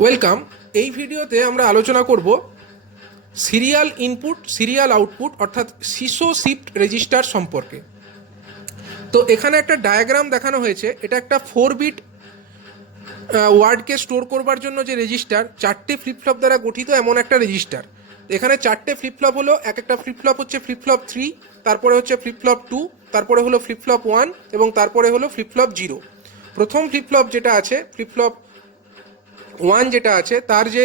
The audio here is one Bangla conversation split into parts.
ওয়েলকাম। এই ভিডিওতে আমরা আলোচনা করব সিরিয়াল ইনপুট সিরিয়াল আউটপুট অর্থাৎ সিসো শিফট রেজিস্টার সম্পর্কে। তো এখানে একটা ডায়াগ্রাম দেখানো হয়েছে। এটা একটা 4 বিট ওয়ার্ডকে স্টোর করবার জন্য যে রেজিস্টার, 4টে ফ্লিপফ্লপ দ্বারা গঠিত এমন একটা রেজিস্টার। এখানে 4টে ফ্লিপফ্লপ হলো, একটা ফ্লিপফ্লপ হচ্ছে ফ্লিপফ্লপ 3, তারপরে হচ্ছে ফ্লিপফ্লপ 2, তারপরে হলো ফ্লিপফ্লপ 1 এবং তারপরে হলো ফ্লিপফ্লপ 0। প্রথম ফ্লিপফ্লপ যেটা আছে, ফ্লিপফ্লপ 1 যেটা আছে, তার যে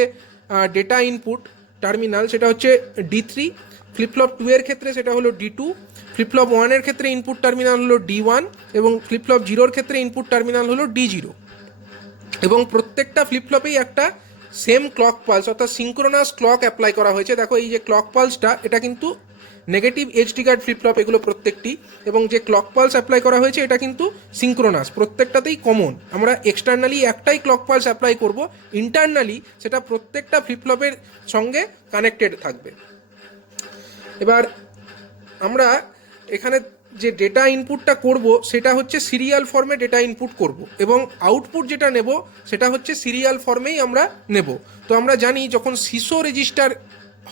ডেটা ইনপুট টার্মিনাল সেটা হচ্ছে D3। ফ্লিপফ্লপ 2 এর ক্ষেত্রে সেটা হলো D2। ফ্লিপফ্লপ 1 এর ক্ষেত্রে ইনপুট টার্মিনাল হলো D1 এবং ফ্লিপফ্লপ 0 এর ক্ষেত্রে ইনপুট টার্মিনাল হলো D0। এবং প্রত্যেকটা ফ্লিপফ্লপেই একটা সেম ক্লক পালস অর্থাৎ সিঙ্ক্রোনাস ক্লক অ্যাপ্লাই করা হয়েছে। দেখো এই যে ক্লক পালসটা, এটা কিন্তু নেগেটিভ এজ ট্রিগার্ড ফ্লিপফ্লপ এগুলো প্রত্যেকটি, এবং যে ক্লক পালস অ্যাপ্লাই করা হয়েছে এটা কিন্তু সিঙ্ক্রোনাস, প্রত্যেকটাতেই কমন। আমরা এক্সটার্নালি একটাই ক্লক পালস অ্যাপ্লাই করব, ইন্টারনালি সেটা প্রত্যেকটা ফ্লিপফ্লপের সঙ্গে কানেক্টেড থাকবে। এবার আমরা এখানে যে ডেটা ইনপুটটা করব সেটা হচ্ছে সিরিয়াল ফর্মে ডেটা ইনপুট করব, এবং আউটপুট যেটা নেব সেটা হচ্ছে সিরিয়াল ফর্মেই আমরা নেব। তো আমরা জানি যখন সিসো রেজিস্টার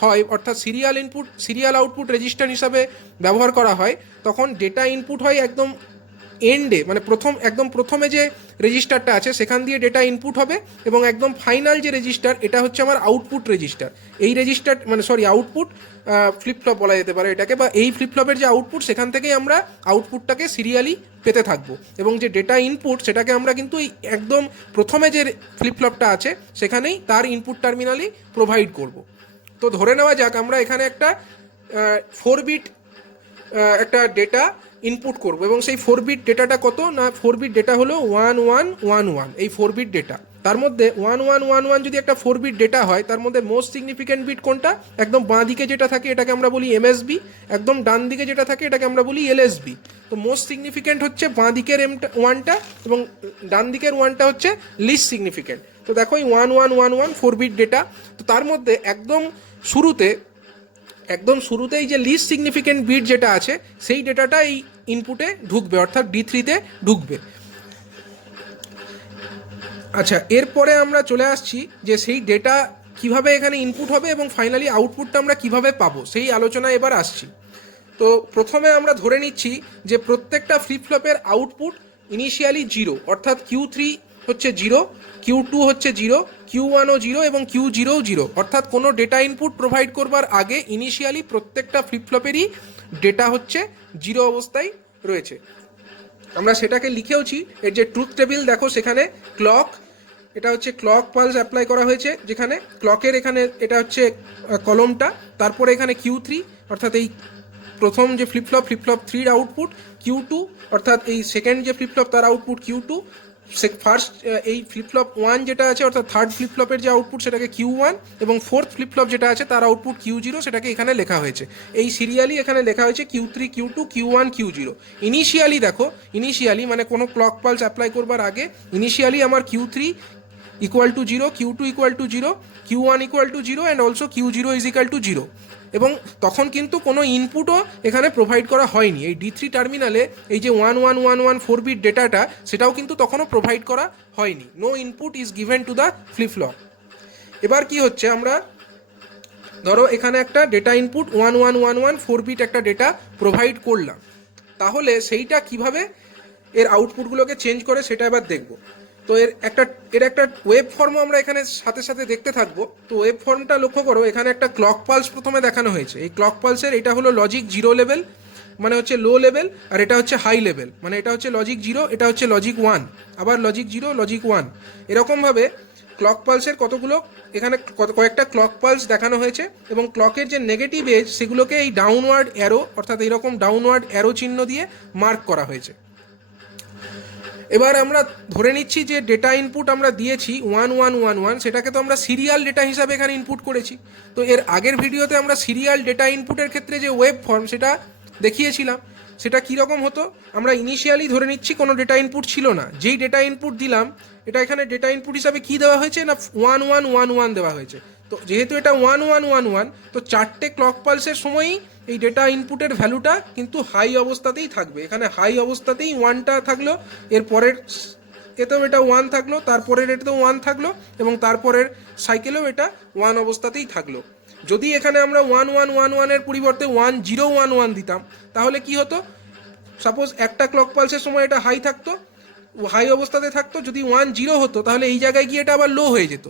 হয় অর্থাৎ serial input serial output register হিসাবে ব্যবহার করা হয়, তখন ডেটা ইনপুট হয় একদম এন্ডে, মানে একদম প্রথমে যে রেজিস্টারটা আছে সেখান দিয়ে ডেটা ইনপুট হবে, এবং একদম ফাইনাল যে রেজিস্টার এটা হচ্ছে আমার আউটপুট রেজিস্টার। এই রেজিস্টার আউটপুট ফ্লিপফ্লপ বলা যেতে পারে এটাকে, বা এই ফ্লিপফ্লপের যে আউটপুট সেখান থেকেই আমরা আউটপুটটাকে সিরিয়ালি পেতে থাকবো। এবং যে ডেটা ইনপুট সেটাকে আমরা কিন্তু এই একদম প্রথমে যে ফ্লিপফ্লপটা আছে সেখানেই তার ইনপুট টার্মিনালই প্রোভাইড করব। তো ধরে নেওয়া যাক আমরা এখানে একটা 4 বিট একটা ডেটা ইনপুট করব, এবং সেই 4 বিট ডেটাটা কত না, 4 বিট ডেটা হলো 1111। এই 4 বিট ডেটা, তার মধ্যে 1111 যদি একটা 4 বিট ডেটা হয়, তার মধ্যে মোস্ট সিগনিফিক্যান্ট বিট কোনটা? একদম বাঁ দিকে যেটা থাকে এটাকে আমরা বলি এমএসবি, একদম ডান দিকে যেটা থাকে এটাকে আমরা বলি এলএসবি। তো মোস্ট সিগনিফিক্যান্ট হচ্ছে বাঁ দিকের ওয়ানটা, এবং ডান দিকের ওয়ানটা হচ্ছে লিস্ট সিগনিফিক্যান্ট। তো দেখো এই 1111 4 বিট ডেটা। তো তার মধ্যে একদম শুরুতেই যে লিস্ট সিগনিফিক্যান্ট বিট যেটা আছে সেই ডেটাটা এই ইনপুটে ঢুকবে, অর্থাৎ D3-তে ঢুকবে। আচ্ছা, এরপরে আমরা চলে আসছি যে সেই ডেটা কিভাবে এখানে ইনপুট হবে এবং ফাইনালি আউটপুটটা আমরা কিভাবে পাবো সেই আলোচনায় এবার আসছি। তো প্রথমে আমরা ধরে নিচ্ছি যে প্রত্যেকটা ফ্লিপফ্লপের আউটপুট ইনিশিয়ালি 0, অর্থাৎ Q3 হচ্ছে 0, Q2 হচ্ছে 0, Q1ও 0 এবং Q0ও 0। অর্থাৎ কোনো ডেটা ইনপুট প্রোভাইড করবার আগে ইনিশিয়ালি প্রত্যেকটা ফ্লিপফ্লপেরই ডেটা হচ্ছে 0 অবস্থায় রয়েছে। আমরা সেটাকে লিখেওছি। এর যে ট্রুথ টেবিল দেখো, সেখানে ক্লক, এটা হচ্ছে ক্লক পালস অ্যাপ্লাই করা হয়েছে, যেখানে ক্লকের এখানে এটা হচ্ছে কলমটা, তারপরে এখানে Q3 অর্থাৎ এই প্রথম যে ফ্লিপফ্লপ 3-র আউটপুট, Q2 অর্থাৎ এই সেকেন্ড যে ফ্লিপফ্লপ তার আউটপুট Q2, ফার্স্ট এই ফ্লিপফ্লপ 1 যেটা আছে অর্থাৎ থার্ড ফ্লিপফ্লপের যে আউটপুট সেটাকে Q1, এবং ফোর্থ ফ্লিপফ্লপ যেটা আছে তার আউটপুট Q0, সেটাকে এখানে লেখা হয়েছে। এই সিরিয়ালি এখানে লেখা হয়েছে Q3, Q2, Q1, Q0। Initially দেখো, ইনিশিয়ালি মানে কোনো ক্লক পালস অ্যাপ্লাই করবার আগে ইনিশিয়ালি আমার Q3 equal to 0, Q2 equal to 0, Q1 equal to 0 and also Q0 is equal to 0। এবং তখন কিন্তু কোনো ইনপুটও এখানে প্রোভাইড করা হয়নি। এই D3 টার্মিনালে এই যে 1111 4 বিট ডেটাটা সেটাও কিন্তু তখনও প্রোভাইড করা হয়নি। No input is given to the flip-flop. এবার কি হচ্ছে, আমরা ধরো এখানে একটা ডেটা ইনপুট 1111 4 বিট একটা ডেটা প্রোভাইড করলাম, তাহলে সেইটা কিভাবে এর আউটপুটগুলোকে চেঞ্জ করে সেটা এবার দেখব। তো এর একটা ওয়েব ফর্মও আমরা এখানে সাথে সাথে দেখতে থাকবো। তো ওয়েব ফর্মটা লক্ষ্য করো, এখানে একটা ক্লক পালস প্রথমে দেখানো হয়েছে। এই ক্লক পালসের এটা হলো লজিক 0 লেভেল, মানে হচ্ছে লো লেভেল, আর এটা হচ্ছে হাই লেভেল, মানে এটা হচ্ছে লজিক 0, এটা হচ্ছে লজিক 1, আবার লজিক 0, লজিক 1। এরকমভাবে ক্লক পালসের এখানে কয়েকটা ক্লক পালস দেখানো হয়েছে, এবং ক্লকের যে নেগেটিভ এজ সেগুলোকে এই ডাউনওয়ার্ড অ্যারো অর্থাৎ এইরকম ডাউনওয়ার্ড অ্যারো চিহ্ন দিয়ে মার্ক করা হয়েছে। এবার আমরা ধরে নিচ্ছি যে ডেটা ইনপুট আমরা দিয়েছি 1111, সেটাকে তো আমরা সিরিয়াল ডেটা হিসাবে এখানে ইনপুট করেছি। তো এর আগের ভিডিওতে আমরা সিরিয়াল ডেটা ইনপুটের ক্ষেত্রে যে ওয়েব ফর্ম সেটা দেখিয়েছিলাম। সেটা কীরকম হতো, আমরা ইনিশিয়ালি ধরে নিচ্ছি কোনো ডেটা ইনপুট ছিল না, যেই ডেটা ইনপুট দিলাম এটা এখানে ডেটা ইনপুট হিসাবে কী দেওয়া হয়েছে না 1111 দেওয়া হয়েছে। তো যেহেতু এটা 1111, তো 4টে ক্লক পালসের সময়ই এই ডেটা ইনপুটের ভ্যালুটা কিন্তু হাই অবস্থাতেই থাকবে। এখানে হাই অবস্থাতেই 1টা থাকলো, এর পরের এতেও এটা 1 থাকলো, তারপরের এটাতেও 1 থাকলো, এবং তারপরের সাইকেলেও এটা 1 অবস্থাতেই থাকলো। যদি এখানে আমরা 1111 এর পরিবর্তে 1011 দিতাম তাহলে কি হতো? সাপোজ একটা ক্লক পালসের সময় এটা হাই থাকতো, হাই অবস্থাতে থাকতো। যদি 10 হতো তাহলে এই জায়গায় গিয়ে এটা আবার লো হয়ে যেত,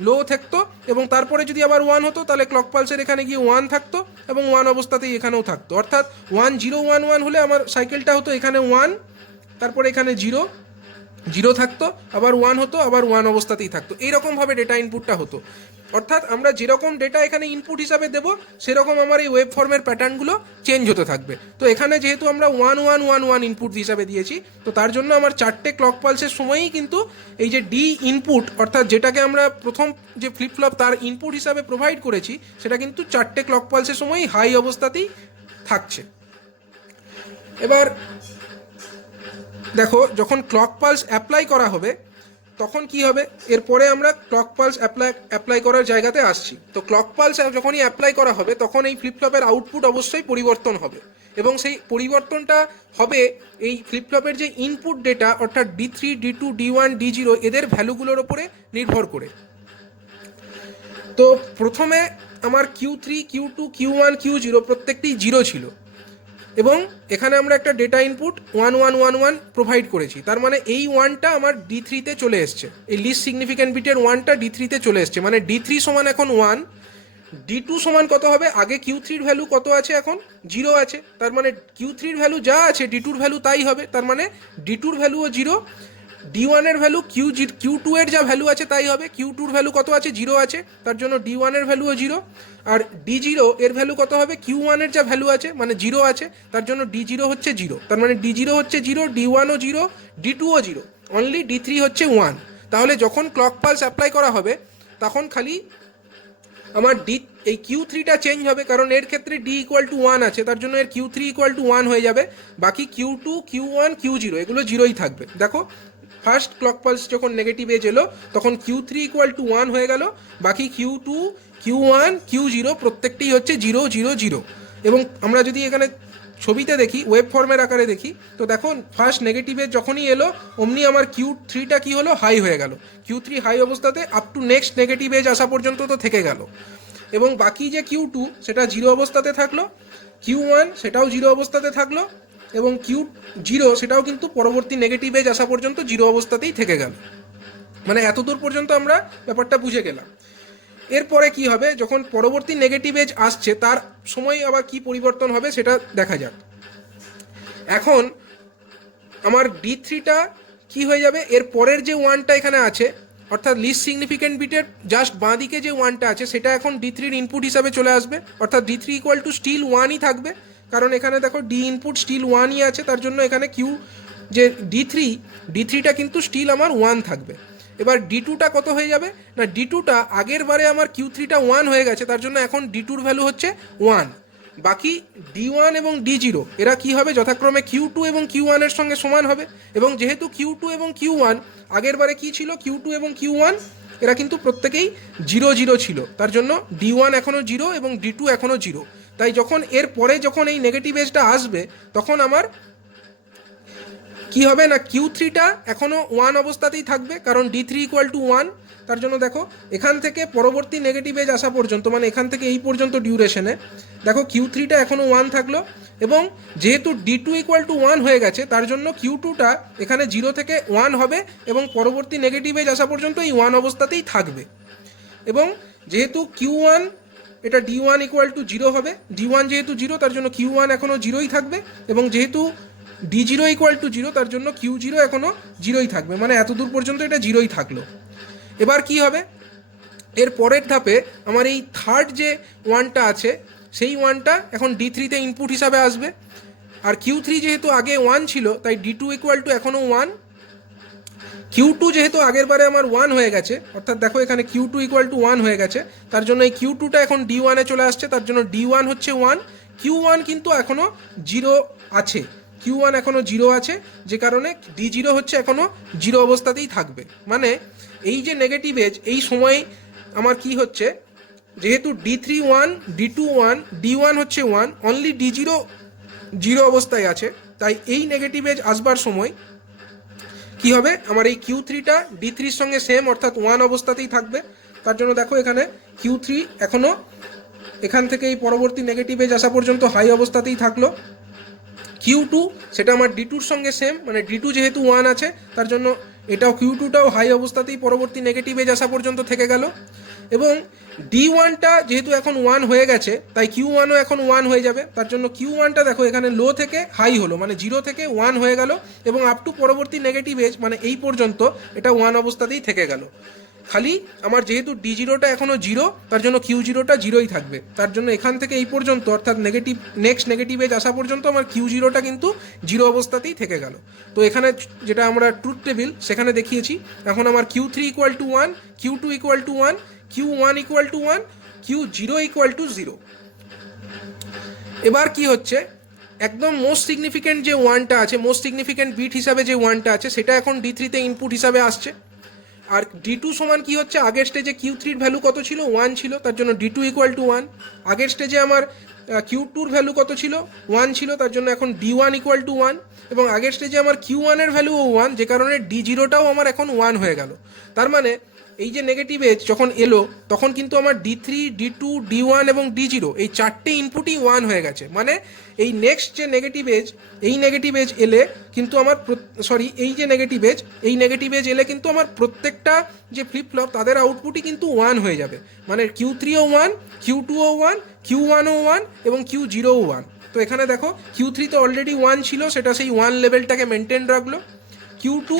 লো থাকতো, এবং তারপরে যদি আবার 1 হতো তাহলে ক্লক পালসের এখানে গিয়ে 1 থাকতো এবং 1 অবস্থাতেই এখানেও থাকতো। অর্থাৎ 1011 হলে আমার সাইকেলটা হতো এখানে 1, তারপরে এখানে 0 থাকতো, আবার 1 হতো, আবার 1 অবস্থাতেই থাকতো। এইরকমভাবে ডেটা ইনপুটটা হতো। অর্থাৎ আমরা যেরকম ডেটা এখানে ইনপুট হিসাবে দেবো সেরকম আমার এই ওয়েব ফর্মের প্যাটার্নগুলো চেঞ্জ হতে থাকবে। তো এখানে যেহেতু আমরা 1111 ইনপুট হিসাবে দিয়েছি, তো তার জন্য আমার 4টে ক্লক পালসের সময়ই কিন্তু এই যে ডি ইনপুট, অর্থাৎ যেটাকে আমরা প্রথম যে ফ্লিপ ফ্লপ তার ইনপুট হিসাবে প্রোভাইড করেছি, সেটা কিন্তু 4টে ক্লক পালসের সময়ই হাই অবস্থাতেই থাকছে। এবার দেখো, যখন ক্লক পালস অ্যাপ্লাই করা হবে তখন কি হবে, এরপরে আমরা ক্লক পালস অ্যাপ্লাই করার জায়গাতে আসছি। তো ক্লক পালস যখনই অ্যাপ্লাই করা হবে তখন এই ফ্লিপফ্লপের আউটপুট অবশ্যই পরিবর্তন হবে, এবং সেই পরিবর্তনটা হবে এই ফ্লিপফ্লপের যে ইনপুট ডেটা, অর্থাৎ D3, D2, D1, D0 এদের ভ্যালুগুলোর ওপরে নির্ভর করে। তো প্রথমে আমার Q3, Q2, Q1, Q0 প্রত্যেকটি 0 ছিল, এবং এখানে আমরা একটা ডেটা ইনপুট 1111 প্রোভাইড করেছি। তার মানে এই 1টা আমার D3-তে চলে এসছে, এই লিস্ট সিগনিফিক্যান্ট বিটের 1টা D3-তে চলে এসছে। মানে D3 সমান এখন 1, D2 সমান কত হবে? আগে Q3-র ভ্যালু কত আছে? এখন 0 আছে। তার মানে Q3-র ভ্যালু যা আছে D2-র ভ্যালু তাই হবে। তার মানে D2-র ভ্যালুও 0, D1-এর ভ্যালু Q2-এর যা ভ্যালু আছে তাই হবে। Q2-র ভ্যালু কত আছে? 0 আছে, তার জন্য D1-এর ভ্যালুও 0। আর D0 এর ভ্যালু কত হবে? Q1-এর যা ভ্যালু আছে, মানে 0 আছে, তার জন্য D0 হচ্ছে 0। তার মানে D0 হচ্ছে 0, D1ও 0, D2ও 0, অনলি D3 হচ্ছে 1। তাহলে যখন ক্লক পালস অ্যাপ্লাই করা হবে তখন খালি আমার এই Q3টা চেঞ্জ হবে, কারণ এর ক্ষেত্রে D = 1 আছে, তার জন্য এর Q3 = 1 হয়ে যাবে। বাকি Q2, Q1, Q0 এগুলো 0ই থাকবে। দেখো, ফার্স্ট ক্লক পালস যখন নেগেটিভ এজ এলো তখন Q3 = 1 হয়ে গেল, বাকি Q2, Q1, Q0 প্রত্যেকটি হচ্ছে 0, 0, 0। এবং আমরা যদি এখানে ছবিতে দেখি, ওয়েব ফর্মের আকারে দেখি, তো দেখো ফার্স্ট নেগেটিভ এজ যখনই এলো অমনি আমার Q3টা কি হলো? হাই হয়ে গেল। Q3 হাই অবস্থাতে up to next negative edge আসা পর্যন্ত তো থেকে গেল, এবং বাকি যে Q2 সেটা 0 অবস্থাতে থাকলো, Q1 সেটাও 0 অবস্থাতে থাকলো, এবং Q0 সেটাও কিন্তু পরবর্তী নেগেটিভ এজ আসা পর্যন্ত 0 অবস্থাতেই থেকে গেল। মানে এতদূর পর্যন্ত আমরা ব্যাপারটা বুঝে গেলাম। এরপরে কি হবে, যখন পরবর্তী নেগেটিভ এজ আসছে তার সময় আবার কি পরিবর্তন হবে সেটা দেখা যাক। এখন আমার D3টা কি হয়ে যাবে? এর পরের যে 1টা এখানে আছে, অর্থাৎ লিস্ট সিগনিফিক্যান্ট বিটের জাস্ট বাঁ দিকে যে 1টা আছে সেটা এখন D3-র ইনপুট হিসাবে চলে আসবে। অর্থাৎ D3 = স্টিল 1ই থাকবে, কারণ এখানে দেখো D ইনপুট স্টিল 1ই আছে, তার জন্য এখানে যে D3টা কিন্তু স্টিল আমার 1 থাকবে। এবার D2টা কত হয়ে যাবে না, D2টা আগের বারে আমার Q3টা 1 হয়ে গেছে, তার জন্য এখন D2-র ভ্যালু হচ্ছে 1। বাকি D1 এবং D0 এরা কি হবে? যথাক্রমে Q2 এবং Q1 এর সঙ্গে সমান হবে, এবং যেহেতু Q2 এবং Q1 আগের বারে কি ছিল, Q2 এবং Q1 এরা কিন্তু প্রত্যেকেই 0, 0 ছিল, তার জন্য D1 এখনও 0 এবং D2 এখনও 0। তাই যখন এর পরে যখন এই নেগেটিভ এজটা আসবে তখন আমার কি হবে না, Q3টা এখনও 1 অবস্থাতেই থাকবে, কারণ D3 = 1। তার জন্য দেখো এখান থেকে পরবর্তী নেগেটিভ এজ আসা পর্যন্ত, মানে এখান থেকে এই পর্যন্ত ডিউরেশনে দেখো Q3টা এখনও 1 থাকলো, এবং যেহেতু D2 = 1 হয়ে গেছে তার জন্য Q2টা এখানে 0 থেকে 1 হবে, এবং পরবর্তী নেগেটিভ এজ আসা পর্যন্ত এই 1 অবস্থাতেই থাকবে। এবং যেহেতু Q1 এটা D1 = 0 হবে, D1 যেহেতু 0 তার জন্য Q1 এখনও 0ই থাকবে, এবং যেহেতু D0 = 0 তার জন্য Q0 এখনও 0ই থাকবে। মানে এতদূর পর্যন্ত এটা 0ই থাকলো। এবার কি হবে, এর পরের ধাপে আমার এই থার্ড যে 1টা আছে সেই 1টা এখন D3-তে ইনপুট হিসাবে আসবে। আর Q3 যেহেতু আগে 1 ছিল তাই D2 = এখনও 1। Q2 যেহেতু আগের বারে আমার 1 হয়ে গেছে, অর্থাৎ দেখো এখানে Q2 = 1 হয়ে গেছে, তার জন্য এই Q2টা এখন D1-এ চলে আসছে, তার জন্য D1 হচ্ছে 1। Q1 কিন্তু এখনও 0 আছে, Q1 এখনও 0 আছে, যে কারণে D0 হচ্ছে এখনও 0 অবস্থাতেই থাকবে। মানে এই যে নেগেটিভ এজ এই সময় আমার কি হচ্ছে, যেহেতু D3 1, D2 1, D1 হচ্ছে 1, অনলি D0 0 অবস্থায় আছে, তাই এই নেগেটিভ এজ আসবার সময় কি হবে, আমার এই কিউ থ্রিটা ডি থ্রির সঙ্গে সেম অর্থাৎ 1 অবস্থাতেই থাকবে। তার জন্য দেখো এখানে কিউ থ্রি এখনও এখান থেকে এই পরবর্তী নেগেটিভ এজ আসা পর্যন্ত হাই অবস্থাতেই থাকলো। কিউ টু সেটা আমার ডি টুর সঙ্গে সেম, মানে ডি টু যেহেতু 1 আছে তার জন্য এটাও কিউ টুটাও হাই অবস্থাতেই পরবর্তী নেগেটিভ এজ আসা পর্যন্ত থেকে গেল। এবং ডি ওয়ানটা যেহেতু এখন 1 হয়ে গেছে তাই কিউ ওয়ানও এখন 1 হয়ে যাবে। তার জন্য কিউ ওয়ানটা দেখো এখানে লো থেকে হাই হলো, মানে 0 থেকে 1 হয়ে গেল এবং আপ টু পরবর্তী নেগেটিভ এজ মানে এই পর্যন্ত এটা 1 অবস্থাতেই থেকে গেল। খালি আমার যেহেতু ডি জিরোটা এখনও 0 তার জন্য কিউ জিরোটা 0ই থাকবে। তার জন্য এখান থেকে এই পর্যন্ত অর্থাৎ নেক্সট নেগেটিভ এজ আসা পর্যন্ত আমার কিউ জিরোটা কিন্তু 0 অবস্থাতেই থেকে গেল। তো এখানে যেটা আমরা ট্রুথ টেবিল সেখানে দেখিয়েছি, এখন আমার Q three equal to 1, Q two equal to 1, Q one equal to 1, Q zero equal to 0। এবার কি হচ্ছে, একদম মোস্ট সিগনিফিকেন্ট যে ওয়ানটা আছে, মোস্ট সিগনিফিকেন্ট বিট হিসাবে যে ওয়ানটা আছে সেটা এখন ডি থ্রিতে ইনপুট হিসাবে আসছে। আর ডি টু সমান কি হচ্ছে, আগের স্টেজে কিউ থ্রির ভ্যালু কত ছিল, 1 ছিল, তার জন্য ডি টু ইকুয়াল টু 1। আগের স্টেজে আমার কিউ টুর ভ্যালু কত ছিল, 1 ছিল, তার জন্য এখন ডি ওয়ান ইকুয়াল টু 1। এবং আগের স্টেজে আমার কিউ ওয়ানের ভ্যালুও 1, যে কারণে ডি জিরোটাও আমার এখন 1 হয়ে গেল। তার মানে এই যে নেগেটিভ এজ যখন এলো তখন কিন্তু আমার D three, D two, D one এবং ডি জিরো এই চারটে ইনপুটই 1 হয়ে গেছে। মানে এই নেক্সট যে নেগেটিভ এজ, এই নেগেটিভ এজ এলে কিন্তু আমার এই যে নেগেটিভ এজ, এই নেগেটিভ এজ এলে কিন্তু আমার প্রত্যেকটা যে ফ্লিপ ফ্লপ তাদের আউটপুটই কিন্তু 1 হয়ে যাবে। মানে কিউ থ্রিও 1, কিউ টুও 1, কিউ ওয়ানও 1 এবং কিউ জিরোও 1। তো এখানে দেখো কিউ থ্রি তো অলরেডি 1 ছিল, সেটা সেই 1 লেভেলটাকে মেনটেন রাখলো। কিউ টু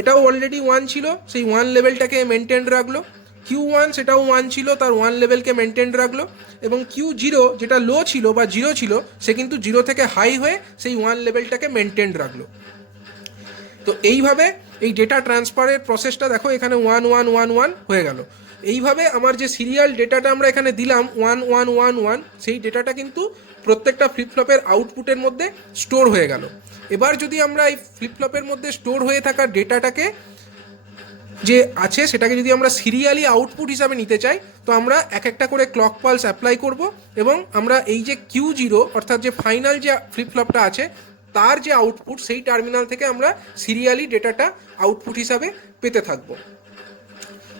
এটাও অলরেডি 1 ছিল, সেই 1 লেভেলটাকে মেনটেন রাখলো। কিউ ওয়ান সেটাও 1 ছিল, তার 1 লেভেলকে মেনটেন রাখলো। এবং কিউ জিরো যেটা লো ছিল বা 0 ছিল সে কিন্তু 0 থেকে হাই হয়ে সেই 1 লেভেলটাকে মেনটেন রাখলো। তো এইভাবে এই ডেটা ট্রান্সফারের প্রসেসটা দেখো এখানে 1 1 1 1 হয়ে গেল। এইভাবে আমার যে সিরিয়াল ডেটাটা আমরা এখানে দিলাম 1 1 1 1, সেই ডেটাটা কিন্তু প্রত্যেকটা ফ্লিপফ্লপের আউটপুটের মধ্যে স্টোর হয়ে গেল। এবার যদি আমরা এই ফ্লিপফ্লপের মধ্যে স্টোর হয়ে থাকা ডেটাটাকে যে আছে সেটাকে যদি আমরা সিরিয়ালি আউটপুট হিসাবে নিতে চাই, তো আমরা এক একটা করে ক্লক পালস অ্যাপ্লাই করব এবং আমরা এই যে কিউ জিরো অর্থাৎ যে ফাইনাল যে ফ্লিপফ্লপটা আছে তার যে আউটপুট, সেই টার্মিনাল থেকে আমরা সিরিয়ালি ডেটাটা আউটপুট হিসাবে পেতে থাকব।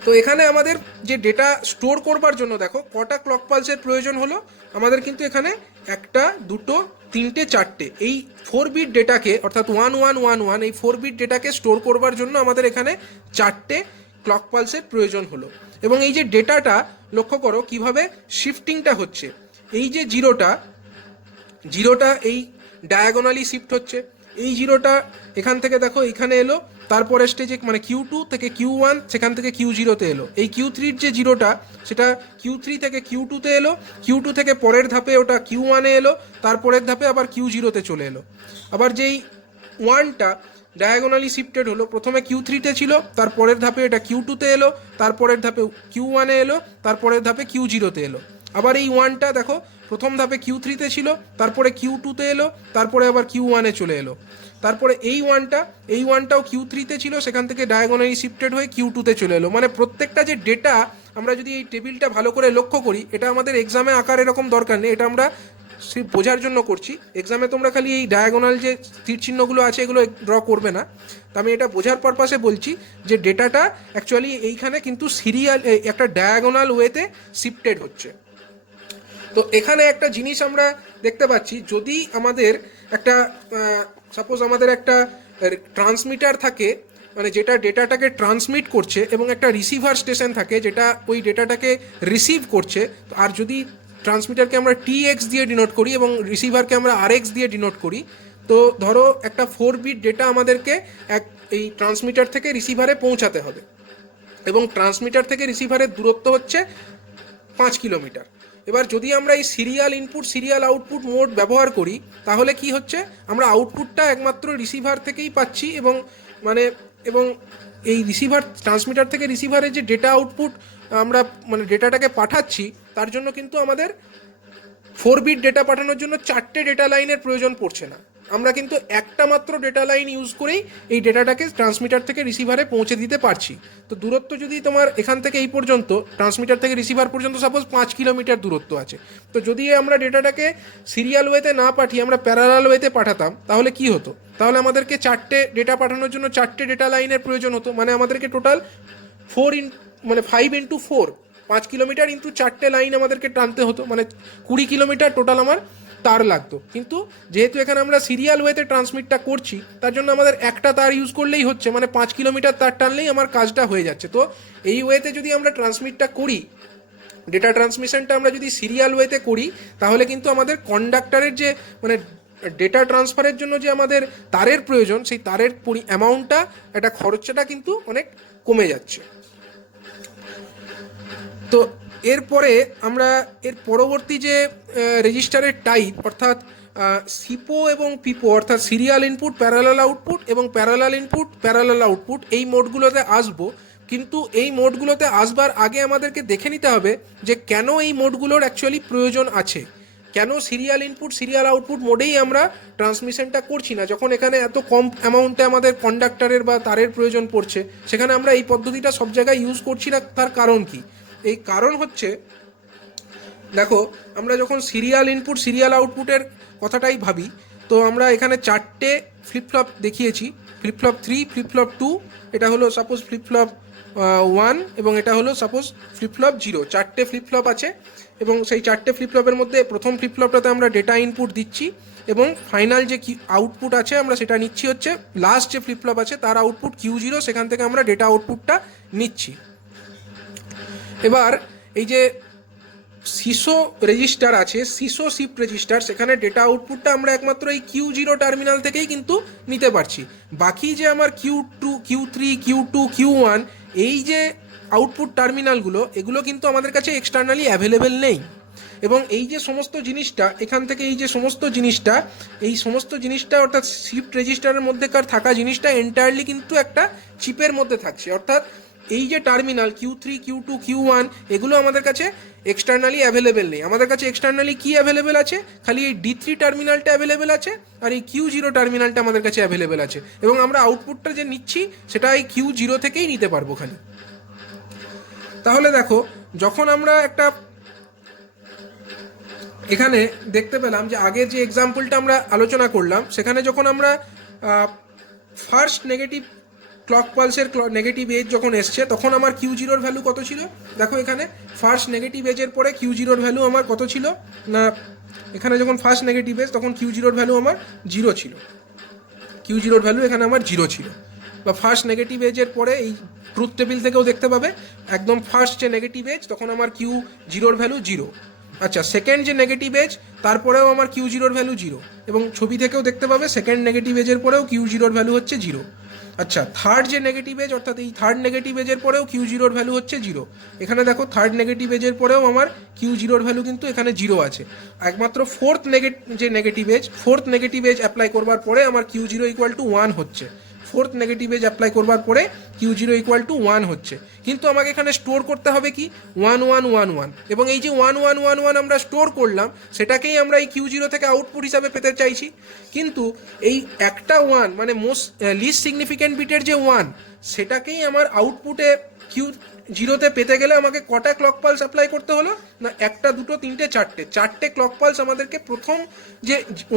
তো এখানে আমাদের যে ডেটা স্টোর করবার জন্য দেখো কটা ক্লক পালসের প্রয়োজন হলো। আমাদের কিন্তু এখানে 1 2 3 4টে এই 4 বিট ডেটাকে অর্থাৎ 1 1 1 1 এই 4 বিট ডেটাকে স্টোর করবার জন্য আমাদের এখানে 4টে ক্লক পালসের প্রয়োজন হলো। এবং এই যে ডেটাটা লক্ষ্য করো কিভাবে শিফটিংটা হচ্ছে। এই যে জিরোটা এই ডায়াগোনালি শিফট হচ্ছে, এই জিরোটা এখান থেকে দেখো এখানে এলো, তারপরে স্টেজে মানে কিউ টু থেকে কিউ ওয়ান, সেখান থেকে কিউ জিরোতে এলো। এই কিউ থ্রির যে জিরোটা সেটা কিউ থ্রি থেকে কিউ টুতে এলো, কিউ টু থেকে পরের ধাপে ওটা কিউ ওয়ানে এলো, তারপরের ধাপে আবার কিউ জিরোতে চলে এলো। আবার যেই ওয়ানটা ডায়াগোনালি শিফটেড হলো, প্রথমে কিউ থ্রিতে ছিল, তারপরের ধাপে এটা কিউ টুতে এলো, তারপরের ধাপে কিউ ওয়ানে এলো, তারপরের ধাপে কিউ জিরোতে এলো। আবার এই ওয়ানটা দেখো প্রথম ধাপে কিউ থ্রিতে ছিল, তারপরে কিউ টুতে এলো, তারপরে আবার কিউ ওয়ানে চলে এলো। তারপরে এই ওয়ানটাও কিউ থ্রিতে ছিল, সেখান থেকে ডায়াগোনালি শিফটেড হয়ে কিউ টুতে চলে এলো। মানে প্রত্যেকটা যে ডেটা আমরা যদি এই টেবিলটা ভালো করে লক্ষ্য করি, এটা আমাদের এক্সামে আঁকার এরকম দরকার নেই, এটা আমরা সেই বোঝার জন্য করছি। এক্সামে তোমরা খালি এই ডায়াগোনাল যে তীর চিহ্নগুলো আছে এগুলো ড্র করবে না। তো আমি এটা বোঝার পারপাসে বলছি যে ডেটাটা অ্যাকচুয়ালি এইখানে কিন্তু সিরিয়াল একটা ডায়াগোনাল ওয়েতে শিফটেড হচ্ছে। তো এখানে একটা জিনিস আমরা দেখতে পাচ্ছি, যদি আমাদের একটা সাপোজ আমাদের একটা ট্রান্সমিটার থাকে, মানে যেটা ডেটাটাকে ট্রান্সমিট করছে, এবং একটা রিসিভার স্টেশন থাকে যেটা ওই ডেটাটাকে রিসিভ করছে। আর যদি ট্রান্সমিটারকে আমরা TX দিয়ে ডিনোট করি এবং রিসিভারকে আমরা RX দিয়ে ডিনোট করি, তো ধরো একটা 4 বিট ডেটা আমাদেরকে এই ট্রান্সমিটার থেকে রিসিভারে পৌঁছাতে হবে, এবং ট্রান্সমিটার থেকে রিসিভারের দূরত্ব হচ্ছে 5 কিলোমিটার। এবার যদি আমরা এই serial input serial output mode ব্যবহার করি, তাহলে কি হচ্ছে, আমরা আউটপুটটা একমাত্র রিসিভার থেকেই পাচ্ছি, এবং এই রিসিভার ট্রান্সমিটার থেকে রিসিভারের যে ডেটা আউটপুট আমরা মানে ডেটাটাকে পাঠাচ্ছি, তার জন্য কিন্তু আমাদের 4 বিট ডেটা পাঠানোর জন্য 4টে ডেটা লাইনের প্রয়োজন পড়ছে না। আমরা কিন্তু একটা মাত্র ডেটা লাইন ইউজ করেই এই ডেটাটাকে ট্রান্সমিটার থেকে রিসিভারে পৌঁছে দিতে পারছি। তো দূরত্ব যদি তোমার এখান থেকে এই পর্যন্ত, ট্রান্সমিটার থেকে রিসিভার পর্যন্ত সাপোজ 5 কিলোমিটার দূরত্ব আছে, তো যদি আমরা ডেটাটাকে সিরিয়াল ওয়েতে না পাঠিয়ে আমরা প্যারালাল ওয়েতে পাঠাতাম তাহলে কি হতো? তাহলে আমাদেরকে 4টে ডেটা পাঠানোর জন্য 4টে ডেটা লাইনের প্রয়োজন হতো। মানে আমাদেরকে টোটাল 5 × 4 5 কিলোমিটার ইন্টু 4টে লাইন আমাদেরকে টানতে হতো, মানে 20 কিলোমিটার টোটাল আমার তার লাগতো। কিন্তু যেহেতু এখানে আমরা সিরিয়াল ওয়েতে ট্রান্সমিটটা করছি, তার জন্য আমাদের একটা তার ইউজ করলেই হচ্ছে, মানে 5 কিলোমিটার তার টানলেই আমার কাজটা হয়ে যাচ্ছে। তো এই ওয়েতে যদি আমরা ট্রান্সমিটটা করি, ডেটা ট্রান্সমিশনটা আমরা যদি সিরিয়াল ওয়েতে করি, তাহলে কিন্তু আমাদের কন্ডাক্টরের যে মানে ডেটা ট্রান্সফারের জন্য যে আমাদের তারের প্রয়োজন, সেই তারের অ্যামাউন্টটা, একটা খরচাটা কিন্তু অনেক কমে যাচ্ছে। তো এরপরে আমরা এর পরবর্তী যে রেজিস্টারের টাইপ, অর্থাৎ সিপো এবং পিপো, অর্থাৎ সিরিয়াল ইনপুট প্যারালাল আউটপুট এবং প্যারালাল ইনপুট প্যারালাল আউটপুট, এই মোডগুলোতে আসবো। কিন্তু এই মোডগুলোতে আসবার আগে আমাদেরকে দেখে নিতে হবে যে কেন এই মোডগুলোর অ্যাকচুয়ালি প্রয়োজন আছে, কেন সিরিয়াল ইনপুট সিরিয়াল আউটপুট মোডেই আমরা ট্রান্সমিশনটা করছি না, যখন এখানে এত কম অ্যামাউন্টে আমাদের কন্ডাক্টরের বা তারের প্রয়োজন পড়ছে, সেখানে আমরা এই পদ্ধতিটা সব জায়গায় ইউজ করছি না। তার কারণ কি? এই কারণ হচ্ছে, দেখো আমরা যখন সিরিয়াল ইনপুট সিরিয়াল আউটপুটের কথাটাই ভাবি, তো আমরা এখানে 4টে ফ্লিপফ্লপ দেখিয়েছি, ফ্লিপফ্লপ 3, ফ্লিপফ্লপ 2, এটা হলো সাপোজ ফ্লিপফ্লপ 1 এবং এটা হলো সাপোজ ফ্লিপফ্লপ 0। 4টে ফ্লিপফ্লপ আছে এবং সেই 4টে ফ্লিপফ্লপের মধ্যে প্রথম ফ্লিপফ্লপটাতে আমরা ডেটা ইনপুট দিচ্ছি এবং ফাইনাল যে আউটপুট আছে আমরা সেটা নিচ্ছি হচ্ছে লাস্ট যে ফ্লিপফ্লপ আছে তার আউটপুট Q0, সেখান থেকে আমরা ডেটা আউটপুটটা নিচ্ছি। এবার এই যে সিসো রেজিস্টার আছে, সিসো শিফট রেজিস্টার, সেখানে ডেটা আউটপুটটা আমরা একমাত্র এই Q0 টার্মিনাল থেকেই কিন্তু নিতে পারছি। বাকি যে আমার Q2, Q3, Q2, Q1 এই যে আউটপুট টার্মিনালগুলো, এগুলো কিন্তু আমাদের কাছে এক্সটার্নালি অ্যাভেলেবেল নেই। এবং এই যে সমস্ত জিনিসটা এখান থেকে, এই যে সমস্ত জিনিসটা অর্থাৎ শিফট রেজিস্টারের মধ্যেকার থাকা জিনিসটা এন্টায়ারলি কিন্তু একটা চিপের মধ্যে থাকছে। অর্থাৎ এই যে টার্মিনাল Q3, Q2, Q1 এগুলো আমাদের কাছে এক্সটার্নালি অ্যাভেলেবেল নেই। আমাদের কাছে এক্সটার্নালি কি অ্যাভেলেবেল আছে? খালি এই D3 টার্মিনালটা অ্যাভেলেবেল আছে আর এই Q0 টার্মিনালটা আমাদের কাছে অ্যাভেলেবেল আছে, এবং আমরা আউটপুটটা যে নিচ্ছি সেটা এই Q0 থেকেই নিতে পারবো খালি। তাহলে দেখো, যখন আমরা একটা এখানে দেখতে পেলাম যে আগের যে এক্সাম্পলটা আমরা আলোচনা করলাম, সেখানে যখন আমরা ফার্স্ট নেগেটিভ ক্লক পালসের নেগেটিভ এজ যখন এসছে, তখন আমার Q0 ভ্যালু কত ছিল? দেখো এখানে ফার্স্ট নেগেটিভ এজের পরে Q0 ভ্যালু আমার কত ছিল না, এখানে যখন ফার্স্ট নেগেটিভ এজ তখন Q0 ভ্যালু আমার 0 ছিল। Q0 ভ্যালু এখানে আমার 0 ছিল। বা ফার্স্ট নেগেটিভ এজের পরে এই ট্রুথ টেবিল থেকেও দেখতে পাবে, একদম ফার্স্ট যে নেগেটিভ এজ তখন আমার Q0 ভ্যালু 0। আচ্ছা, সেকেন্ড যে নেগেটিভ এজ তারপরেও আমার Q0 ভ্যালু 0, এবং ছবি থেকেও দেখতে পাবে সেকেন্ড নেগেটিভ এজের পরেও Q0 ভ্যালু হচ্ছে 0। আচ্ছা, থার্ড যে নেগেটিভ এজ, অর্থাৎ এই থার্ড নেগেটিভ এজের পরেও Q0 ভ্যালু হচ্ছে 0। এখানে দেখো থার্ড নেগেটিভ এজের পরেও আমার Q0 ভ্যালু কিন্তু এখানে 0 আছে। একমাত্র ফোর্থ নেগেটিভ এজ অ্যাপ্লাই করবার পরে আমার Q0 = 1 হচ্ছে। ফোর্থ নেগেটিভ এজ অ্যাপ্লাই করবার পরে Q0 = 1 হচ্ছে। কিন্তু আমাকে এখানে স্টোর করতে হবে কি 1 1 1 1, এবং এই যে 1 1 1 1 আমরা স্টোর করলাম, সেটাকেই আমরা এই Q0 থেকে আউটপুট হিসাবে পেতে চাইছি। কিন্তু এই একটা 1 মানে লিস্ট সিগনিফিক্যান্ট বিটের যে 1, সেটাকেই আমার আউটপুটে Q0-তে পেতে গেলে আমাকে কটা ক্লক পালস অ্যাপ্লাই করতে হলো না, একটা, দুটো, তিনটে, চারটে ক্লক পালস আমাদেরকে প্রথম যে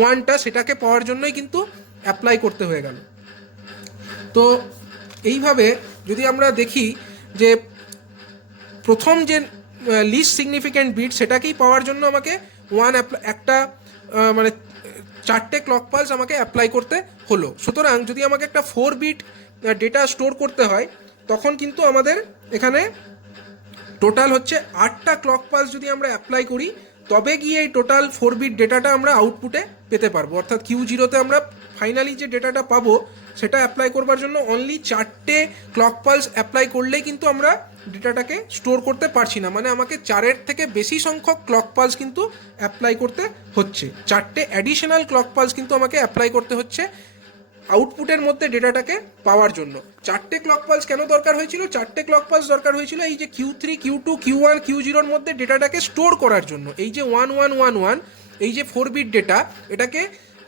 1টা সেটাকে পাওয়ার জন্যই কিন্তু অ্যাপ্লাই করতে হয়ে গেল। তো এইভাবে যদি আমরা দেখি যে প্রথম যে লিস্ট সিগনিফিক্যান্ট বিট সেটাকেই পাওয়ার জন্য আমাকে একটা মানে 4টে ক্লক পালস আমাকে অ্যাপ্লাই করতে হলো। সুতরাং যদি আমাকে একটা 4 বিট ডেটা স্টোর করতে হয়, তখন কিন্তু আমাদের এখানে টোটাল হচ্ছে 8টা ক্লক পালস যদি আমরা অ্যাপ্লাই করি, তবে গিয়ে এই টোটাল 4 বিট ডেটাটা আমরা আউটপুটে পেতে পারবো। অর্থাৎ Q0-তে আমরা ফাইনালি যে ডেটাটা পাবো সেটা অ্যাপ্লাই করবার জন্য অনলি 4টে ক্লক পালস অ্যাপ্লাই করলেই কিন্তু আমরা ডেটাটাকে স্টোর করতে পারছি না। মানে আমাকে 4-এর থেকে বেশি সংখ্যক ক্লক পালস কিন্তু অ্যাপ্লাই করতে হচ্ছে, 4টে অ্যাডিশনাল ক্লক পালস কিন্তু আমাকে অ্যাপ্লাই করতে হচ্ছে আউটপুটের মধ্যে ডেটাটাকে পাওয়ার জন্য। 4টে ক্লক পালস কেন দরকার হয়েছিল? 4টে ক্লক পালস দরকার হয়েছিল এই যে Q3, Q2, Q1, Q0-র মধ্যে ডেটাটাকে স্টোর করার জন্য। এই যে 1 1 1 1 এই যে 4 বিট ডেটা, এটাকে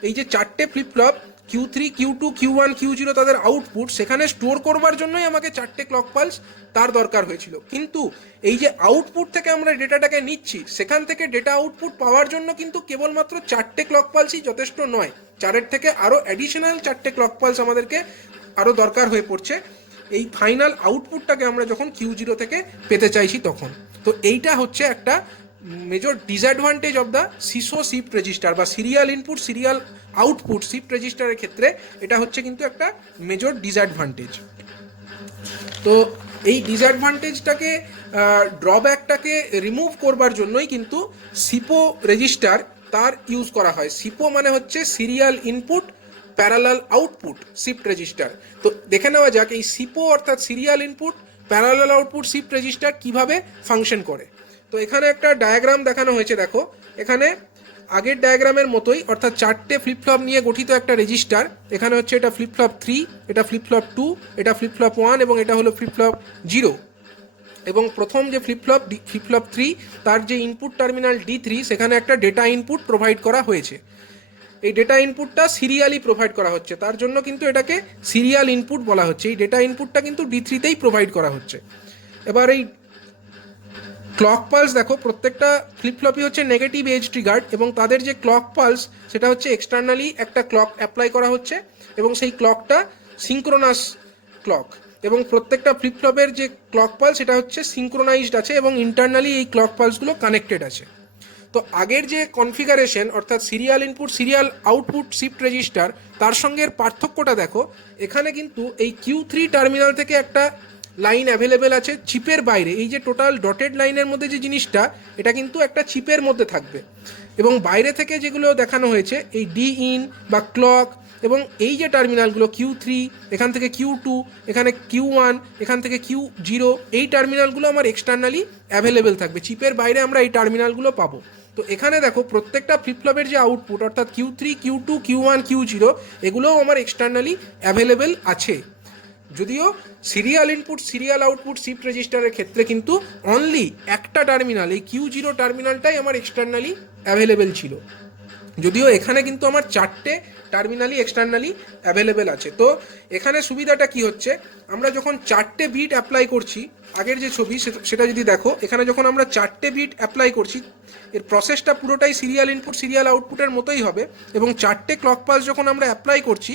এই যে চারটে flip flop Q3, Q2, Q1, Q0 তাদের আউটপুট, সেখানে স্টোর করবার জন্যই আমাকে চারটে ক্লক পালস তার দরকার হয়েছিল। কিন্তু এই যে আউটপুট থেকে আমরা ডেটাটাকে নিচ্ছি, সেখান থেকে ডেটা আউটপুট পাওয়ার জন্য কিন্তু কেবলমাত্র চারটে ক্লক পালসই যথেষ্ট নয়, চারের থেকে আরও অ্যাডিশনাল চারটে ক্লক পালস আমাদেরকে আরও দরকার হয়ে পড়ছে এই ফাইনাল আউটপুটটাকে আমরা যখন Q0 থেকে পেতে চাইছি তখন। তো এইটা হচ্ছে একটা major disadvantage of the SISO shift register বা serial input serial output shift রেজিস্টারের ক্ষেত্রে এটা হচ্ছে কিন্তু একটা মেজর ডিসঅ্যাডভান্টেজ। তো এই ডিসঅ্যাডভান্টেজটাকে ড্রব্যাকটাকে রিমুভ করবার জন্যই কিন্তু সিপো রেজিস্টার তার ইউজ করা হয়। সিপো মানে হচ্ছে serial input parallel output shift register. তো দেখে নেওয়া যাক এই সিপো অর্থাৎ serial input parallel output shift register কিভাবে ফাংশন করে। তো এখানে একটা ডায়াগ্রাম দেখানো হয়েছে, দেখো এখানে আগের ডায়াগ্রামের মতোই, অর্থাৎ চারটে ফ্লিপ ফ্লপ নিয়ে গঠিত একটা রেজিস্টার। এখানে হচ্ছে এটা ফ্লিপ ফ্লপ 3, এটা ফ্লিপ ফ্লপ 2, এটা ফ্লিপ ফ্লপ 1 এবং এটা হলো ফ্লিপ ফ্লপ 0। এবং প্রথম যে ফ্লিপ ফ্লপ 3 তার যে ইনপুট টার্মিনাল D3, সেখানে একটা ডেটা ইনপুট প্রোভাইড করা হয়েছে। এই ডেটা ইনপুটটা সিরিয়ালি প্রোভাইড করা হচ্ছে, তার জন্য কিন্তু এটাকে সিরিয়াল ইনপুট বলা হচ্ছে। এই ডেটা ইনপুটটা কিন্তু D3তেই প্রোভাইড করা হচ্ছে। এবার এই ক্লক পালস দেখো, প্রত্যেকটা ফ্লিপ ফ্লপই হচ্ছে নেগেটিভ এজ ট্রিগার্ড এবং তাদের যে ক্লক পালস সেটা হচ্ছে এক্সটার্নালি একটা ক্লক অ্যাপ্লাই করা হচ্ছে এবং সেই ক্লকটা সিঙ্ক্রোনাস ক্লক। এবং প্রত্যেকটা ফ্লিপ ফ্লপের যে ক্লক পালস সেটা হচ্ছে সিঙ্ক্রোনাইজড আছে এবং ইন্টারনালি এই ক্লক পালসগুলো কানেক্টেড আছে। তো আগের যে কনফিগারেশন অর্থাৎ serial input serial output shift register, তার সঙ্গে পার্থক্যটা দেখো। এখানে কিন্তু এই Q3 টার্মিনাল থেকে একটা লাইন অ্যাভেলেবেল আছে চিপের বাইরে। এই যে টোটাল ডটেড লাইনের মধ্যে যে জিনিসটা, এটা কিন্তু একটা চিপের মধ্যে থাকবে এবং বাইরে থেকে যেগুলো দেখানো হয়েছে এই ডি ইন বা ক্লক এবং এই যে টার্মিনালগুলো Q3, এখান থেকে Q2, এখানে Q1, এখান থেকে Q0, এই টার্মিনালগুলো আমার এক্সটার্নালি অ্যাভেলেবেল থাকবে। চিপের বাইরে আমরা এই টার্মিনালগুলো পাবো। তো এখানে দেখো প্রত্যেকটা ফ্লিপ ফ্লপের যে আউটপুট অর্থাৎ Q3, Q2, Q1, Q0 এগুলোও আমার এক্সটার্নালি অ্যাভেলেবেল আছে। যদিও serial input serial output shift রেজিস্টারের ক্ষেত্রে কিন্তু অনলি একটা টার্মিনাল, এই Q0 টার্মিনালটাই আমার এক্সটার্নালি অ্যাভেলেবেল ছিল, যদিও এখানে কিন্তু আমার চারটে টার্মিনালি এক্সটার্নালি অ্যাভেলেবেল আছে। তো এখানে সুবিধাটা কি হচ্ছে, আমরা যখন চারটে বিট অ্যাপ্লাই করছি, আগের যে ছবি সেটা যদি দেখো, এখানে যখন আমরা চারটে বিট অ্যাপ্লাই করছি, এর প্রসেসটা পুরোটাই সিরিয়াল ইনপুট সিরিয়াল আউটপুটের মতোই হবে এবং চারটে ক্লক পালস যখন আমরা অ্যাপ্লাই করছি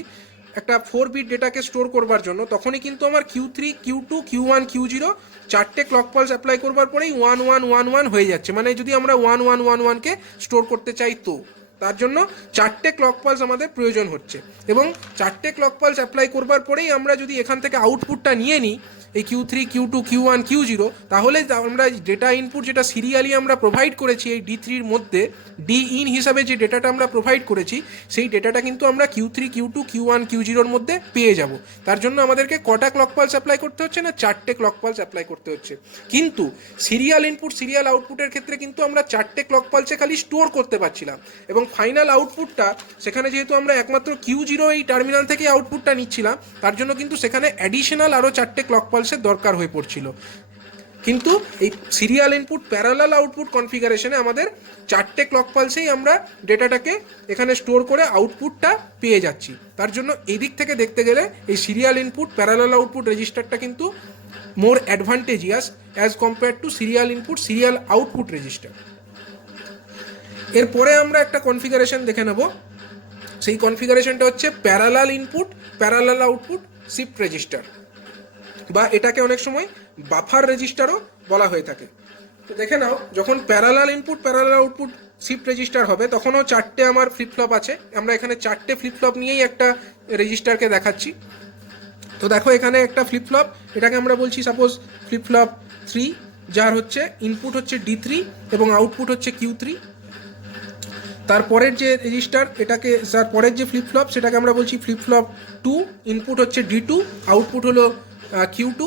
একটা 4 বিট ডেটাকে স্টোর করবার জন্য, তখনই কিন্তু আমার Q3, Q2, Q1, Q0 চারটে ক্লক পালস অ্যাপ্লাই করবার পরেই 1 1 1 1 হয়ে যাচ্ছে। মানে যদি আমরা 1 1 1 1কে স্টোর করতে চাই, তো তার জন্য চারটে ক্লক পালস আমাদের প্রয়োজন হচ্ছে। এবং চারটে ক্লক পালস অ্যাপ্লাই করবার পরেই আমরা যদি এখান থেকে আউটপুটটা নিয়ে নিই এই Q3, Q2, Q1, Q0, তাহলে আমরা ডেটা ইনপুট যেটা সিরিয়ালি আমরা প্রোভাইড করেছি এই D3-র মধ্যে, ডি ইন হিসাবে যে ডেটাটা আমরা প্রোভাইড করেছি, সেই ডেটাটা কিন্তু আমরা Q3, Q2, Q1, Q0-র মধ্যে পেয়ে যাব। তার জন্য আমাদেরকে কটা ক্লক পালস অ্যাপ্লাই করতে হচ্ছে না, চারটে ক্লক পালস অ্যাপ্লাই করতে হচ্ছে। কিন্তু সিরিয়াল ইনপুট সিরিয়াল আউটপুটের ক্ষেত্রে কিন্তু আমরা চারটে ক্লক পালসে খালি স্টোর করতে পারছিলাম এবং ফাইনাল আউটপুটটা সেখানে যেহেতু আমরা একমাত্র Q0 এই টার্মিনাল থেকে আউটপুটটা নিচ্ছিলাম, তার জন্য কিন্তু সেখানে অ্যাডিশনাল আরও চারটে ক্লক পালসের দরকার হয়ে পড়ছিল। কিন্তু এই সিরিয়াল ইনপুট প্যারালাল আউটপুট কনফিগারেশনে আমাদের চারটে ক্লক পালসেই আমরা ডেটাটাকে এখানে স্টোর করে আউটপুটটা পেয়ে যাচ্ছি। তার জন্য এই দিক থেকে দেখতে গেলে এই সিরিয়াল ইনপুট প্যারালাল আউটপুট রেজিস্টারটা কিন্তু more advantageous as compare to serial input serial output register. এরপরে আমরা একটা কনফিগারেশন দেখে নেব। সেই কনফিগারেশনটা হচ্ছে parallel input parallel output shift register, বা এটাকে অনেক সময় বাফার রেজিস্টারও বলা হয়ে থাকে। তো দেখে নাও, যখন parallel input parallel output shift register হবে তখনও চারটে আমার ফ্লিপ ফ্লপ আছে। আমরা এখানে চারটে ফ্লিপ ফ্লপ নিয়েই একটা রেজিস্টারকে দেখাচ্ছি। তো দেখো এখানে একটা ফ্লিপ ফ্লপ, এটাকে আমরা বলছি সাপোজ ফ্লিপ ফ্লপ 3, যার হচ্ছে ইনপুট হচ্ছে D3 এবং আউটপুট হচ্ছে Q3। তারপরের যে রেজিস্টার, এটাকে তারপরের যে ফ্লিপ ফ্লপ সেটাকে আমরা বলছি ফ্লিপ ফ্লপ 2, ইনপুট হচ্ছে D2, আউটপুট হলো Q2।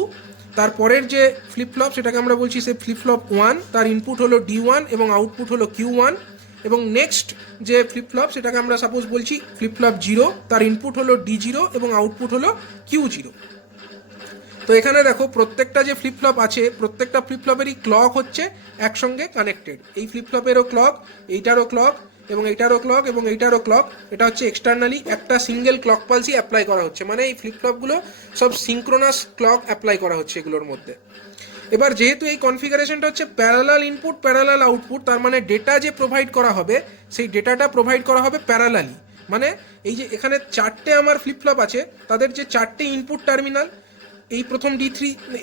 তারপরের যে ফ্লিপ ফ্লপ সেটাকে আমরা বলছি সে ফ্লিপ ফ্লপ 1, তার ইনপুট হলো D1 এবং আউটপুট হলো Q1। এবং নেক্সট যে ফ্লিপ ফ্লপ সেটাকে আমরা সাপোজ বলছি ফ্লিপ ফ্লপ 0, তার ইনপুট হলো D0 এবং আউটপুট হলো Q0। তো এখানে দেখো প্রত্যেকটা যে ফ্লিপ ফ্লপ আছে, প্রত্যেকটা ফ্লিপ ফ্লপেরই ক্লক হচ্ছে একসঙ্গে কানেক্টেড। এই ফ্লিপ ফ্লপেরও ক্লক, এইটারও ক্লক, এবং এইটারও ক্লক এবং এইটারও ক্লক, এটা হচ্ছে এক্সটার্নালি একটা সিঙ্গেল ক্লক পালসই অ্যাপ্লাই করা হচ্ছে, মানে এই ফ্লিপফ্লপগুলো সব সিঙ্ক্রোনাস ক্লক অ্যাপ্লাই করা হচ্ছে এগুলোর মধ্যে। এবার যেহেতু এই কনফিগারেশনটা হচ্ছে প্যারালাল ইনপুট প্যারালাল আউটপুট, তার মানে ডেটা যে প্রোভাইড করা হবে সেই ডেটাটা প্রোভাইড করা হবে প্যারালালি। মানে এই যে এখানে চারটে আমার ফ্লিপফ্লপ আছে, তাদের যে চারটে ইনপুট টার্মিনাল, এই প্রথম D3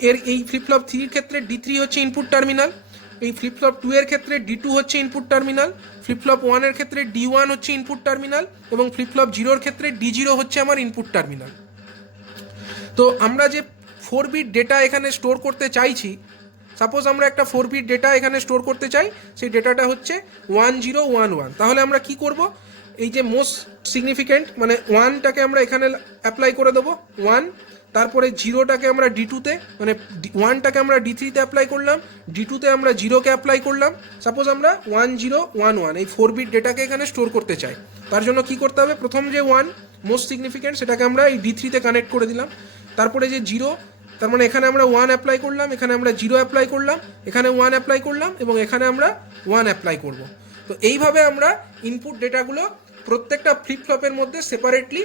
এর এই ফ্লিপফ্লপ 3 ক্ষেত্রে D3 হচ্ছে ইনপুট টার্মিনাল, এই ফ্লিপফ্লপ 2 এর ক্ষেত্রে D2 হচ্ছে ইনপুট টার্মিনাল, ফ্লিপফ্লপ 1 এর ক্ষেত্রে D1 হচ্ছে ইনপুট টার্মিনাল এবং ফ্লিপফ্লপ 0 এর ক্ষেত্রে D0 হচ্ছে আমার ইনপুট টার্মিনাল। তো আমরা যে 4 বিট ডেটা এখানে স্টোর করতে চাইছি, সাপোজ আমরা একটা 4 বিট ডেটা এখানে স্টোর করতে চাই, সেই ডেটাটা হচ্ছে 1011। তাহলে আমরা কি করব, এই যে মোস্ট সিগনিফিক্যান্ট মানে 1টাকে আমরা এখানে অ্যাপ্লাই করে দেবো 1, তারপরে 0টাকে আমরা D2তে, মানে 1টাকে আমরা D3তে অ্যাপ্লাই করলাম, D2তে আমরা 0কে অ্যাপ্লাই করলাম। সাপোজ আমরা 1011 এই 4 বিট ডেটাকে এখানে স্টোর করতে চাই, তার জন্য কি করতে হবে, প্রথম যে 1 মোস্ট সিগনিফিক্যান্ট সেটাকে আমরা এই D3তে কানেক্ট করে দিলাম, তারপরে যে 0, তার মানে এখানে আমরা 1 অ্যাপ্লাই করলাম, এখানে আমরা 0 অ্যাপ্লাই করলাম, এখানে 1 অ্যাপ্লাই করলাম এবং এখানে আমরা 1 অ্যাপ্লাই করব। তো এইভাবে আমরা ইনপুট ডেটাগুলো প্রত্যেকটা ফ্লিপফ্লপের মধ্যে সেপারেটলি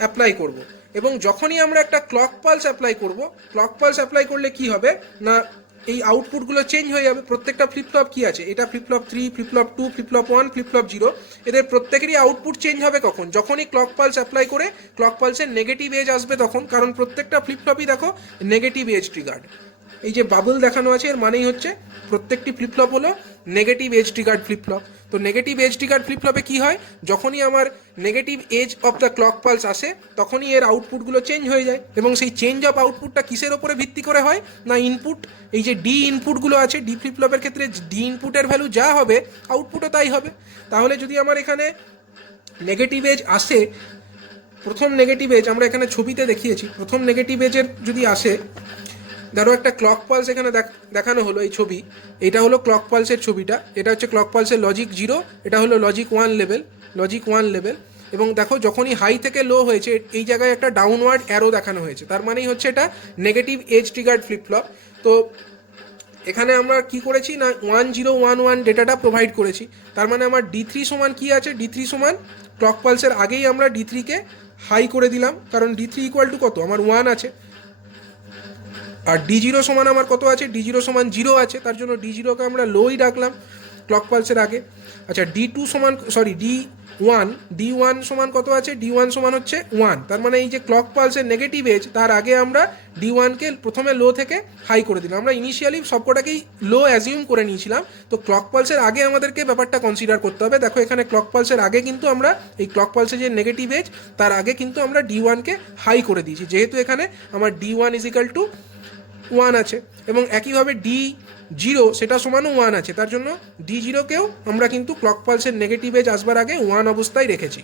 অ্যাপ্লাই করব। এবং যখনই আমরা একটা ক্লক পালস অ্যাপ্লাই করব, ক্লক পালস অ্যাপ্লাই করলে কি হবে না, এই আউটপুটগুলো চেঞ্জ হয়ে যাবে। প্রত্যেকটা ফ্লিপফ্লপ কি আছে, এটা ফ্লিপফ্লপ 3, ফ্লিপফ্লপ 2, ফ্লিপফ্লপ 1, ফ্লিপফ্লপ 0, এদের প্রত্যেকেরই আউটপুট চেঞ্জ হবে কখন, যখনই ক্লক পালস অ্যাপ্লাই করে ক্লক পালসের নেগেটিভ এজ আসবে তখন, কারণ প্রত্যেকটা ফ্লিপফ্লপই দেখো নেগেটিভ এজ ট্রিগার্ড। এই যে বাবল দেখানো আছে এর মানেই হচ্ছে প্রত্যেকটি ফ্লিপফ্লপ হলো নেগেটিভ এজ ট্রিগার্ড ফ্লিপফ্লপ। তো নেগেটিভ এজ ট্রিগার্ড ফ্লিপফ্লপে কি হয়, যখনই আমার negative edge of the clock pulse আসে তখনই এর আউটপুটগুলো চেঞ্জ হয়ে যায়। এবং সেই চেঞ্জ অফ আউটপুটটা কিসের ওপরে ভিত্তি করে হয় না, ইনপুট, এই যে ডি ইনপুটগুলো আছে, ডি ফ্লিপফ্লপের ক্ষেত্রে ডি ইনপুটের ভ্যালু যা হবে আউটপুটও তাই হবে। তাহলে যদি আমার এখানে নেগেটিভ এজ আসে, প্রথম নেগেটিভ এজ আমরা এখানে ছবিতে দেখিয়েছি, প্রথম নেগেটিভ এজের যদি আসে, ধরো একটা ক্লক পালস এখানে দেখানো হলো, এই ছবি, এটা হলো ক্লক পালসের ছবিটা, এটা হচ্ছে ক্লক পালসের লজিক 0, এটা হলো লজিক 1 লেভেল, লজিক 1 লেভেল। এবং দেখো যখনই হাই থেকে লো হয়েছে এই জায়গায় একটা ডাউনওয়ার্ড অ্যারো দেখানো হয়েছে, তার মানেই হচ্ছে এটা নেগেটিভ এজ ট্রিগার্ড ফ্লিপফ্লপ। তো এখানে আমরা কি করেছি না 1011 ডেটাটা প্রোভাইড করেছি, তার মানে আমার D3 সমান কি আছে, D3 সমান ক্লক পালসের আগেই আমরা D3কে হাই করে দিলাম, কারণ D3 ইকুয়াল টু কত, আমার 1 আছে। আর D0 সমান আমার কত আছে, D0 সমান 0 আছে, তার জন্য D0কে আমরা লোই রাখলাম ক্লক পালসের আগে। আচ্ছা D2 সমান, সরি D1 সমান কত আছে, D1 সমান হচ্ছে 1, তার মানে এই যে ক্লক পালসের নেগেটিভ এজ তার আগে আমরা D1কে প্রথমে লো থেকে হাই করে দিলাম। আমরা ইনিশিয়ালি সবকটাকেই লো অ্যাজিউম করে নিয়েছিলাম, তো ক্লক পালসের আগে আমাদেরকে ব্যাপারটা কনসিডার করতে হবে। দেখো এখানে ক্লক পালসের আগে কিন্তু আমরা এই ক্লক পালসের যে নেগেটিভ এজ তার আগে কিন্তু আমরা D1কে হাই করে দিয়েছি, যেহেতু এখানে আমার D1 ইজিক্যাল টু 1 আছে এবং একইভাবে D0 সেটা সমানও 1 আছে, তার জন্য D0কেও আমরা কিন্তু ক্লক পালসের নেগেটিভ এজ আসবার আগে 1 অবস্থায় রেখেছি।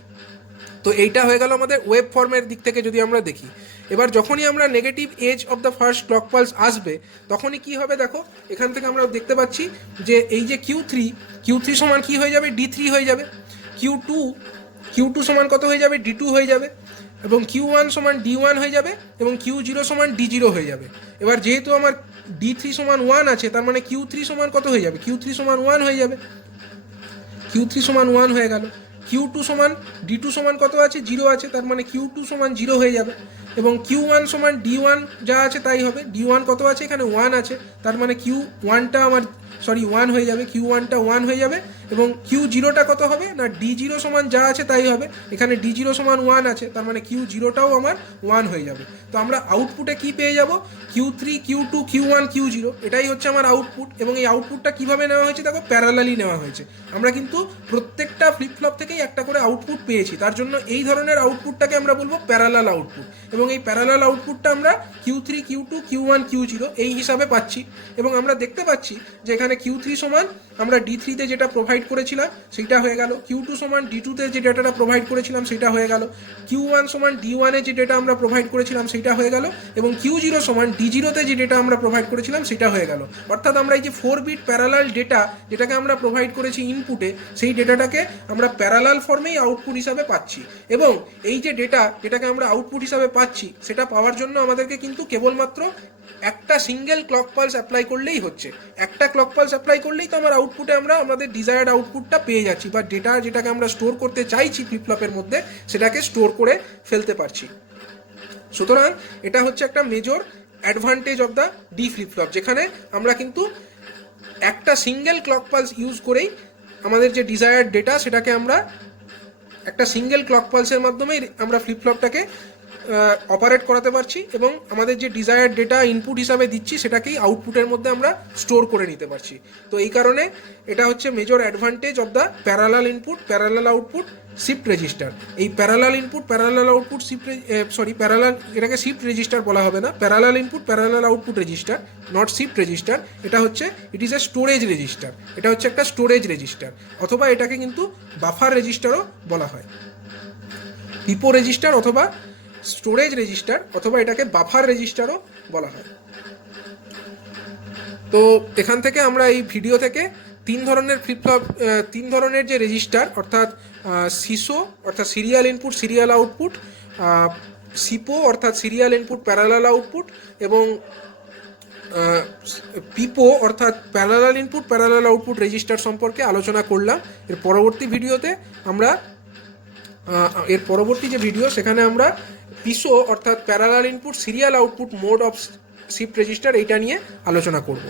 তো এইটা হয়ে গেল আমাদের ওয়েব ফর্মের দিক থেকে যদি আমরা দেখি। এবার যখনই আমরা negative edge of the first clock pulse আসবে তখনই কি হবে, দেখো এখান থেকে আমরা দেখতে পাচ্ছি যে এই যে Q3 সমান কি হয়ে যাবে, D3 হয়ে যাবে, Q2 সমান কত হয়ে যাবে, D2 হয়ে যাবে, এবং Q1 সমান D1 হয়ে যাবে এবং Q0 সমান D0 হয়ে যাবে। এবার যেহেতু আমার D3 সমান 1 আছে, তার মানে Q3 সমান কত হয়ে যাবে, Q3 সমান 1 হয়ে যাবে, Q3 সমান 1 হয়ে গেল। Q2 সমান D2 সমান কত আছে, 0 আছে, তার মানে Q2 সমান 0 হয়ে যাবে এবং Q1 সমান D1 যা আছে তাই হবে। D1 কত আছে, এখানে 1 আছে, তার মানে Q1টা আমার 1 হয়ে যাবে, Q1টা 1 হয়ে যাবে এবং Q0টা কত হবে না D0 সমান যা আছে তাই হবে, এখানে D0 সমান 1 আছে, তার মানে Q0টাও আমার 1 হয়ে যাবে। তো আমরা আউটপুটে কি পেয়ে যাব, Q3, Q2, Q1, Q0, এটাই হচ্ছে আমার আউটপুট। এবং এই আউটপুটটা কিভাবে নেওয়া হয়েছে, দেখো প্যারালালি নেওয়া হয়েছে, আমরা কিন্তু প্রত্যেকটা ফ্লিপফ্লপ থেকেই একটা করে আউটপুট পেয়েছি, তার জন্য এই ধরনের আউটপুটটাকে আমরা বলবো প্যারালাল আউটপুট। এবং এই প্যারালাল আউটপুটটা আমরা Q3, Q2, Q1, Q0 এই হিসাবে পাচ্ছি। এবং আমরা দেখতে পাচ্ছি যে এখানে Q3 সমান আমরা D3তে যেটা প্রোভাইড করেছিলাম সেটা হয়ে গেল, Q2 সমান D2তে যে ডেটাটা প্রোভাইড করেছিলাম সেটা হয়ে গেল, Q1 সমান D1 এ যে ডেটা আমরা প্রোভাইড করেছিলাম সেটা হয়ে গেল এবং Q0 সমান D0তে যে ডেটা আমরা প্রোভাইড করেছিলাম সেটা হয়ে গেল। অর্থাৎ আমরা এই যে 4 বিট প্যারালাল ডেটা যেটাকে আমরা প্রোভাইড করেছি ইনপুটে, সেই ডেটাটাকে আমরা প্যারালাল ফর্মেই আউটপুট হিসাবে পাচ্ছি। এবং এই যে ডেটা যেটাকে আমরা আউটপুট হিসাবে পাচ্ছি সেটা পাওয়ার জন্য আমাদেরকে কিন্তু কেবলমাত্র একটা সিঙ্গেল ক্লক পালস অ্যাপ্লাই করলেই হচ্ছে। একটা ক্লক পালস অ্যাপ্লাই করলেই তো আমার আউটপুটে আমরা আমাদের ডিজায়ার্ড আউটপুটটা পেয়ে যাচ্ছি, বা ডেটা যেটাকে আমরা স্টোর করতে চাইছি ফ্লিপফ্লপের মধ্যে সেটাকে স্টোর করে ফেলতে পারছি। সুতরাং এটা হচ্ছে একটা major advantage of the D flip-flop, যেখানে আমরা কিন্তু একটা সিঙ্গেল ক্লক পালস ইউজ করেই আমাদের যে ডিজায়ার্ড ডেটা সেটাকে আমরা একটা সিঙ্গেল ক্লক পালসের মাধ্যমেই আমরা ফ্লিপফ্লপটাকে অপারেট করাতে পারছি, এবং আমাদের যে ডিজায়ার্ড ডেটা ইনপুট হিসাবে দিচ্ছি সেটাকেই আউটপুটের মধ্যে আমরা স্টোর করে নিতে পারছি। তো এই কারণে এটা হচ্ছে major advantage of the parallel input parallel output shift register. এই parallel input parallel output shift parallel, এটাকে শিফট রেজিস্টার বলা হবে না, parallel input parallel output register, not shift register. এটা হচ্ছে it is a storage register, এটা হচ্ছে একটা স্টোরেজ রেজিস্টার, অথবা এটাকে কিন্তু বাফার রেজিস্টারও বলা হয়। পিপো রেজিস্টার অথবা স্টোরেজ রেজিস্টার, অথবা এটাকে বাফার রেজিস্টারও বলা হয়। তো এখান থেকে আমরা এই ভিডিও থেকে তিন ধরনের যে রেজিস্টার, অর্থাৎ সিসো অর্থাৎ সিরিয়াল ইনপুট সিরিয়াল আউটপুট, সিপো অর্থাৎ সিরিয়াল ইনপুট প্যারালাল আউটপুট, এবং পিপো অর্থাৎ parallel input parallel output register সম্পর্কে আলোচনা করলাম। এর পরবর্তী যে ভিডিও সেখানে আমরা পিসো অর্থাৎ parallel input serial output mode of shift register এইটা নিয়ে আলোচনা করব।